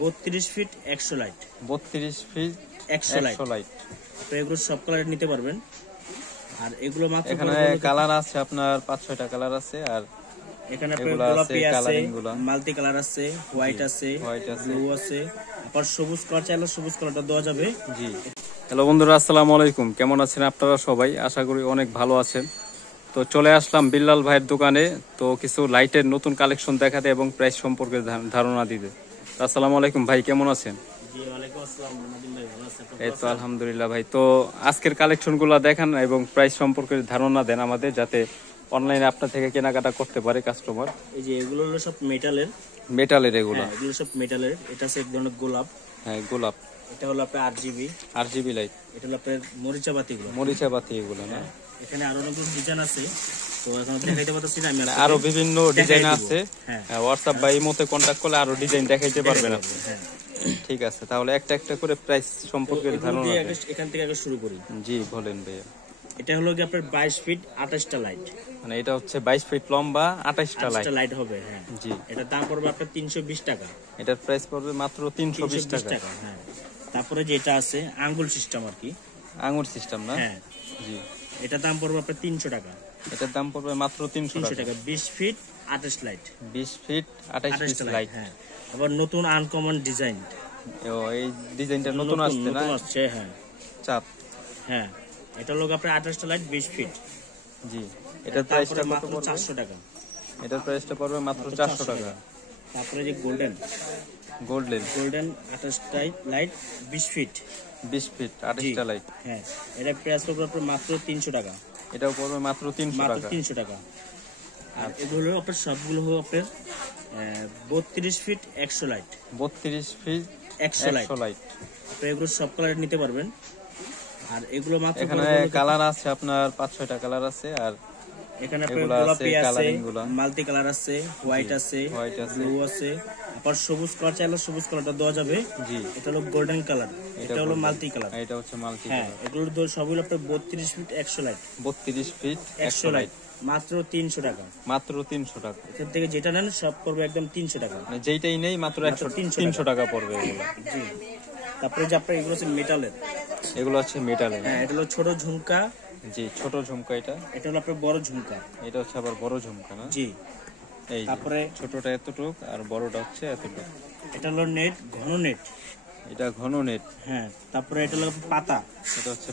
32 fit 100 light. 32 fit 100 light. তো এগুলো সব কালার নিতে পারবেন। আর এগুলো মাত্র এখানে কালার আছে আপনার 5-6টা কালার আছে। আর এখানে আপনার গোলাপি আছে, মাল্টি কালার আছে, হোয়াইট আছে, ব্লু আছে, আবার সবুজ কালার চাইলে সবুজ কালারটা দেওয়া যাবে। জি। হ্যালো বন্ধুরা, আসসালামু আলাইকুম। কেমন আছেন আপনারা সবাই? আশা করি অনেক ভালো আছেন। তো চলে আসলাম বিল্লাল ভাইয়ের দোকানে, তো কিছু লাইটের নতুন কালেকশন দেখাতে এবং প্রাইস সম্পর্কে ধারণা দিতে। আসসালামু আলাইকুম ভাই, কেমন আছেন? জি, ওয়ালাইকুম আসসালাম। ভাই ভালো আছেন? এই তো আলহামদুলিল্লাহ ভাই। তো আজকের কালেকশনগুলো দেখান এবং প্রাইস সম্পর্কে ধারণা দেন আমাদের, যাতে অনলাইনে আপনার থেকে কেনাকাটা করতে পারে কাস্টমার। এই যে এগুলো হলো সব মেটালের। এগুলো সব মেটালের। এটা আছে এক ধরনের গোলাপ। হ্যাঁ, গোলাপ। এটা হলো আপনার আরজিবি লাইট। এটা হলো আপনার মরিচাবাতি এগুলো না। এখানে আরো অনেকগুলো ডিজাইন আছে, তো এখন দেখাইতে পারতেছি না আমি। আরো বিভিন্ন ডিজাইন আছে। হোয়াটসঅ্যাপ বা ইমোতে কন্টাক্ট করলে আরো ডিজাইন দেখাইতে পারবেন আপনি। ঠিক আছে, তাহলে একটা একটা করে প্রাইস সম্পর্কে ধারণা এখান থেকে আগে শুরু করি। জি বলেন ভাইয়া। এটা হলো কি আপনার 22 ফিট 28টা লাইট। মানে এটা হচ্ছে 22 ফিট লম্বা, 28টা লাইট হবে। হ্যাঁ জি। এটা দাম পড়বে আপনার 320 টাকা। এটার প্রাইস পড়বে মাত্র 320 টাকা। হ্যাঁ। তারপরে যেটা আছে আঙ্গুল সিস্টেম আর কি, আঙ্গুর সিস্টেম না? হ্যাঁ জি। এটা দাম পড়বে আপনার 300 টাকা। এটার দাম পড়বে মাত্র 300 টাকা। 20 ফিট 28 লাইট। 20 fit 28 light. হ্যাঁ। আবার নতুন আনকমন ডিজাইন। এই ডিজাইনটা নতুন আসছে না? হ্যাঁ। চাপ। হ্যাঁ। এটা হলো আপনার 28টা লাইট 20 ফিট। জি। এটার প্রাইসটা মাত্র 400 টাকা। এটার প্রাইসটা পড়বে মাত্র 400 টাকা। তারপরে যে গোল্ডেন 28টা লাইট 20 ফিট 28টা লাইট। হ্যাঁ। এটা প্রাইস পড়বে আপনার মাত্র 300 টাকা। এটাও পড়বে মাত্র 300 টাকা। আর এগুলো আপনার সবগুলো হলো আপনার 32 ফিট 100 লাইট। 32 fit 100 light. তো এগুলো সব কালার নিতে পারবেন। আর এগুলো মাত্র এখানে কালার আছে আপনার 5-6টা কালার আছে। আর এখানে আপনার গোলাপি আছে, মাল্টি কালার আছে, হোয়াইট আছে, ব্লু আছে, আবার সবুজ কালার চাইলে সবুজ কালারটা দেওয়া যাবে। জি। এটা হলো গোল্ডেন কালার, এটা হলো মাল্টি কালার। এটা হচ্ছে মাল্টি কালার। হ্যাঁ, এগুলো সবগুলো আপনার 32 ফিট 100 লাইট। 32 ফিট 100 লাইট মাত্র 300 টাকা। মাত্র 300 টাকা। এখান থেকে যেটা নেন সব পড়বে একদম 300 টাকা। মানে যেইটাই নেই মাত্র 300 টাকা পড়বে এগুলো। জি। তারপরে যে আপনার এগুলো হচ্ছে মেটালের। এগুলো হচ্ছে মেটালের। হ্যাঁ, এটা হলো ছোট ঝুমকা। জি, ছোট ঝুমকা। এটা হলো আপনার বড় ঝুমকা। এটা হচ্ছে আবার বড় ঝুমকা না? জি। এই তারপরে ছোটটা এতটুক আর বড়টা হচ্ছে এতটুক। এটা হলো নেট, ঘন নেট। এটা ঘন নেট। হ্যাঁ। তারপরে এটা হলো পাতা। এটা হচ্ছে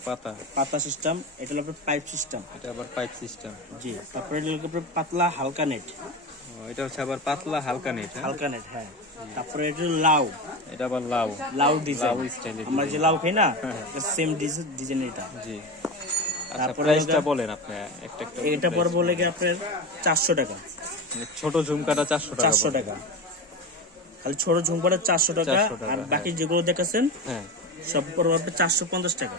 পাতা সিস্টেম। এটা হলো আপনার পাইপ সিস্টেম। এটা আবার পাইপ সিস্টেম। জি। তারপরে এটা হলো আপনার পাতলা হালকা নেট। এটা হচ্ছে আবার পাতলা হালকা নেট। হ্যাঁ। তারপরে এটা হলো লাউ। এটা আবার লাউ ডিজাইন। আমরা যে লাউ খাই না, সেম ডিজাইন এটা। জি। আচ্ছা, প্রাইসটা বলেন আপনি একটা। এটা পর বলে কি আপনার 400 টাকা। ছোট ঝুমকাটা 400 টাকা। খালি ছোট ঝুমকাটা 400 টাকা। আর বাকি যেগুলো দেখাচ্ছেন হ্যাঁ সব পড়বে আপনার 450 টাকা।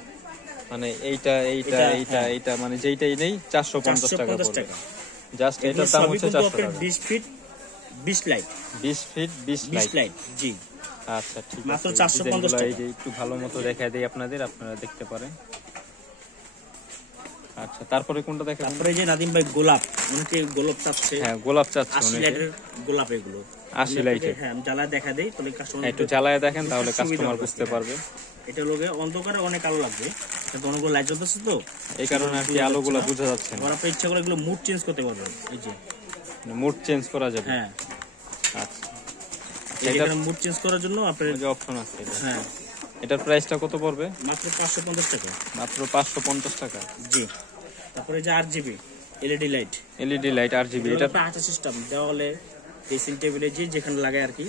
মানে এইটা মানে যেইটাই নেই 450 টাকা পড়বে। জাস্ট এটার দাম হচ্ছে 400 টাকা। 20 ফিট 20 লাইট। 20 feet 20 light. জি। আচ্ছা, ঠিক আছে। মাত্র 450 টাকা। এই যে একটু ভালো মতো দেখায় দেই আপনাদের, আপনারা দেখতে পারেন। আচ্ছা, তারপরে কোনটা দেখেন? তারপরে যে নাদিম ভাই গোলাপ, অনেকে গোলাপ চাচ্ছে। হ্যাঁ, গোলাপ চাচ্ছে 80 লাইটের গোলাপ এগুলো। 80 লাইটের। হ্যাঁ, আমি জ্বালায় দেখা দেই তাহলে কাস্টমার একটু জ্বালায় দেখেন, তাহলে কাস্টমার বুঝতে পারবে। এটা লোকে অন্ধকারে অনেক আলো লাগবে, কিন্তু অনেকগুলো লাইট জ্বলতেছে তো এই কারণে আর কি আলোগুলো বোঝা যাচ্ছে না। আর আপনি ইচ্ছা করে এগুলো মুড চেঞ্জ করতে পারবেন। এই যে মুড চেঞ্জ করা যাবে। হ্যাঁ। আচ্ছা, এটা মুড চেঞ্জ করার জন্য আপনার যে অপশন আছে এটা। হ্যাঁ। এটার প্রাইসটা কত পড়বে? মাত্র 550 টাকা। মাত্র 550 টাকা। জি। তারপরে যে আরজিবি এলইডি লাইট আরজিবি। এটা আঠা সিস্টেম, দেওয়ালে ড্রেসিং টেবিলে যেখানে লাগায় আর কি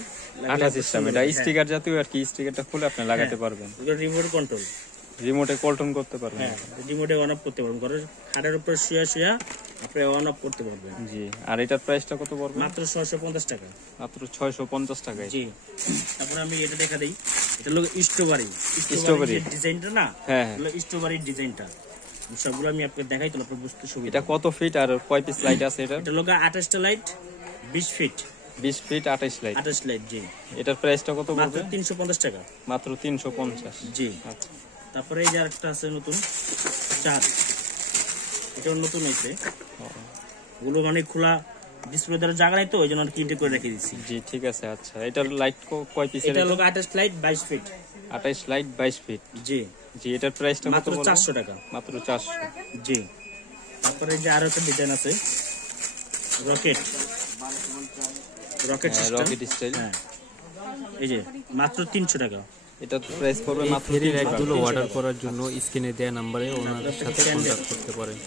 আঠা সিস্টেম। এটা স্টিকার জাতীয় আর কি, স্টিকারটা খুলে আপনি লাগাতে পারবেন। এটা রিমোট কন্ট্রোল, রিমোটে কন্ট্রোল করতে পারবেন। হ্যাঁ, রিমোটে অন অফ করতে পারবেন। ঘরের খাটের উপর শুয়ে আপনি অন অফ করতে পারবেন। জি। আর এটার প্রাইসটা কত পড়বে? মাত্র 650 টাকা। মাত্র 650 টাকায়। জি। তারপরে আমি এটা দেখা দেই। এটা হলো স্ট্রবেরি ডিজাইনটা না? হ্যাঁ, হলো স্ট্রবেরি ডিজাইনটা। সবগুলো আমি আপনাকে দেখাই তো আপনি বুঝতে সুবিধা। এটা কত ফিট আর কয় পিস লাইট আছে এটা? এটা হলো 28টা লাইট 20 ফিট 20 ফিট 28 লাইট। জি। এটার প্রাইসটা কত পড়বে? মাত্র 350 টাকা। মাত্র 350। জি। আচ্ছা। তারপরে এই যে আরেকটা আছে নতুন চার, এটা নতুন হয়েছে। ওগুলো মানে খোলা ডিসপ্লে দ্বারা জায়গা নাই তো ওই জন্য কিনতে করে রেখে দিচ্ছি। জি ঠিক আছে। আচ্ছা এটার লাইট কয় পিসের? এটা হলো 28 লাইট 22 ফিট। 28 light 22 feet. জি জি এটার প্রাইসটা কত মাত্র বলবো? 400 টাকা। মাত্র 400। জি তারপরে যে আরো একটা ডিজাইন আছে রকেট সিস্টেম, রকেট স্টাইল। হ্যাঁ এই যে মাত্র 300 টাকা। এটার প্রাইস পড়বে মাত্র ফেরি 300 টাকা। রাইডগুলো অর্ডার করার জন্য স্ক্রিনে দেওয়া নম্বরে ওনাদের সাথে কন্ট্যাক্ট করতে পারেন।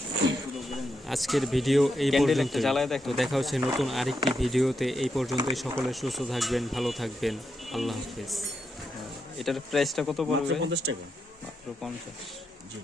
আজকের ভিডিও এই ক্যান্ডেল পর্যন্ত। একটা জ্বালায় দেখো। তো দেখা হচ্ছে নতুন আরেকটি ভিডিওতে। এই পর্যন্তই, সকলে সুস্থ থাকবেন, ভালো থাকবেন, আল্লাহ হাফেজ। এটার প্রাইসটা কত মাত্র পড়বে? 50 টাকা। মাত্র 50। জি